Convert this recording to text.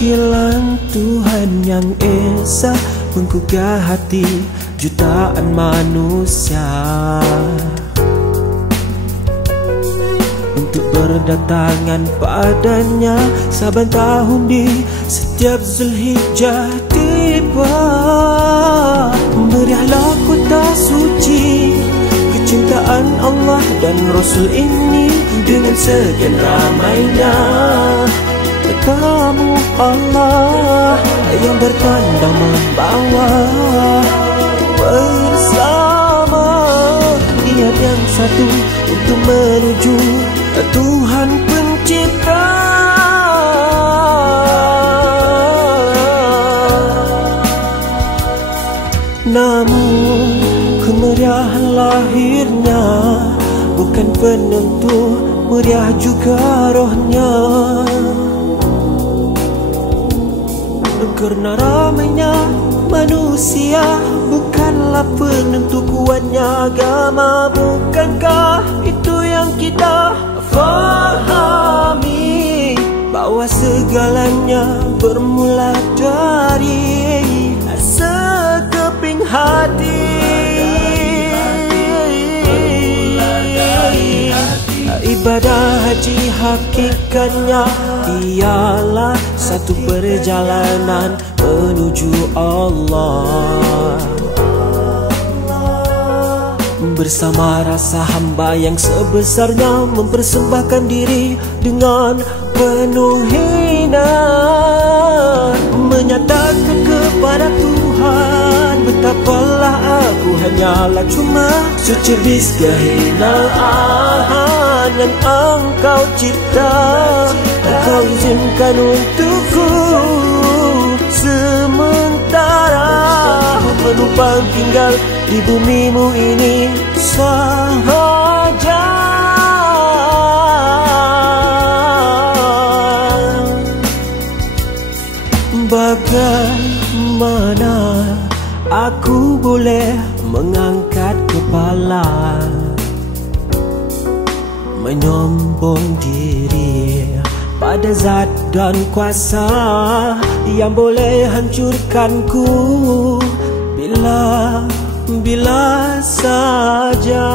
Panggilan Tuhan yang esa menggugah hati jutaan manusia untuk berdatangan padanya saban tahun di setiap Zulhijjah tiba. Meriahlah kota suci kecintaan Allah dan Rasul ini dengan sekian ramainya tetamu Allah yang bertanda membawa bersama niat yang satu untuk menuju Tuhan Pencipta. Namun kemeriahan lahirnya bukan penentu meriah juga rohnya, karena ramainya manusia bukanlah penentu kuatnya agama. Bukankah itu yang kita fahami, bahwa segalanya bermula dari sekeping hati. Ibadah haji hakikatnya ialah satu perjalanan menuju Allah, bersama rasa hamba yang sebesarnya mempersembahkan diri dengan penuh hina, menyatakan kepada Tuhan betapalah aku hanyalah cuma secerdik kehinaan yang Engkau cipta. Engkau izinkan untukku sementara menumpang tinggal di bumimu ini sahaja. Bagaimana aku boleh mengangkat kepala, menyombong diri pada zat dan kuasa yang boleh hancurkanku bila saja.